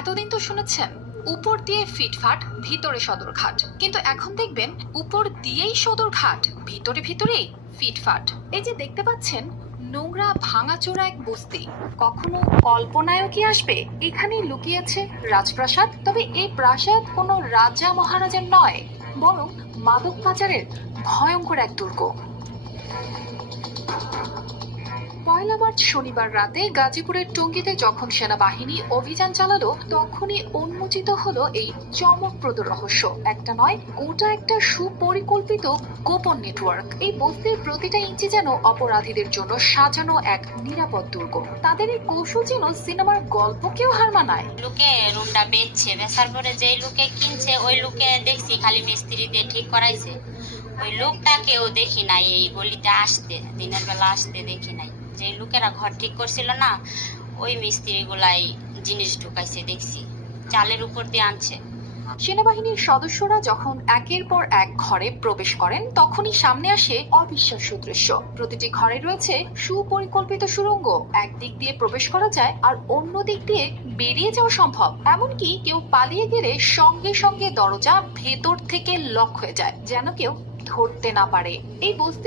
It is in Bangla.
এতদিন তো শুনেছেন উপর দিয়ে ফিটফাট ভিতরে সদরঘাট, কিন্তু এখন দেখবেন উপর দিয়েই সদরঘাট, ভিতরে ভিতরেই ফিটফাট। এই যে দেখতে পাচ্ছেন নোংরা ভাঙাচোরা এক বস্তি, কখনো কল্পনায়ও কি আসবে এখানে লুকিয়েছে রাজপ্রাসাদ? তবে এই প্রাসাদ কোনো রাজা মহারাজার নয়, বরং মাদক পাচারের ভয়ঙ্কর এক দুর্গ। পয়লা মার্চ শনিবার রাতে গাজীপুরের টঙ্গীতে যখন সেনাবাহিনী অভিযান চালালো, তখনই উন্মোচিত হলো এই চমকপ্রদ রহস্য। একটা নয়, গোটা একটা সুপরিকল্পিত গোপন নেটওয়ার্ক। এই বস্তির প্রতিটা ইঞ্চি যেন অপরাধীদের জন্য সাজানো এক নিরাপদ দুর্গ। তাদের এই কৌশল যেন সিনেমার গল্পকেও হার মানায়। লোকে রুমটা বেচছে, বেচার পরে যে লোকে কিনছে ওই লোকে দেখছি খালি মিস্ত্রি দিয়ে ঠিক করাইছে। ওই লোকটাকেও দেখি নাই এই গলিতে আসতে, দিনের বেলা আসতে দেখি নাই। যে লোকেরা ঘর ঠিক করছিল না, ওই মিস্ত্রি গুলাই জিনিস ঢুকাইছে দেখছি, চালের উপর দিয়ে আনছে। সেনাবাহিনীর সদস্যরা যখন একের পর এক ঘরে প্রবেশ করেন, তখনই সামনে আসে অবিশ্বাস্য দৃশ্য। প্রতিটি ঘরে রয়েছে সুপরিকল্পিত সুড়ঙ্গ। একদিক দিয়ে প্রবেশ করা যায় আর অন্য দিক দিয়ে বেরিয়ে যাওয়া সম্ভব। এমনকি কেউ পালিয়ে গেলে সঙ্গে সঙ্গে দরজা ভেতর থেকে লক হয়ে যায়, যেন কেউ ধরতে না পারে। এই বস্তি